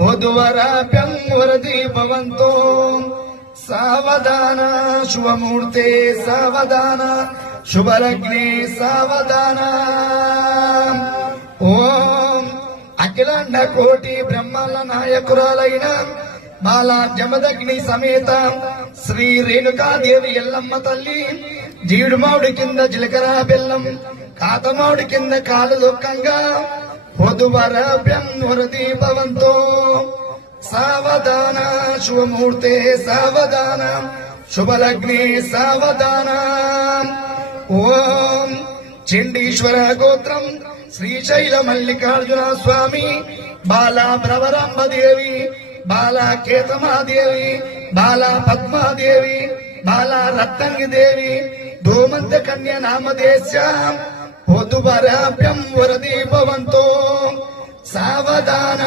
వధువరాభ్యం వరది భవంతో సావధాన శుభమూర్తే సావధాన శుభలగ్నే సావధాన. ఓం అఖిలాండ కోటి బ్రహ్మాల నాయకురాలైన బాలా జమదగ్ని సమేత శ్రీ రేణుకాదేవి ఎల్లమ్మ తల్లి జీడుమావుడి కింద జీలకర్ర బెల్లం కాతమావుడి కింద కాలు దుఃఖంగా వధువరాభ్యం వరది భవంతో సావధాన శుభమూర్తే సావధాన శుభలగ్నే సావధాన. ఓం చండీశ్వర గోత్రం శ్రీశైల మల్లికార్జున స్వామి బాలా భ్రవరాంబదేవి బాలా కేతమాదేవి బాలా పద్మాదేవి బాలా రత్నంగిదేవి ధూమంత కన్య నామదేశ వధువరాభ్యం వరది భవంతో సావధాన.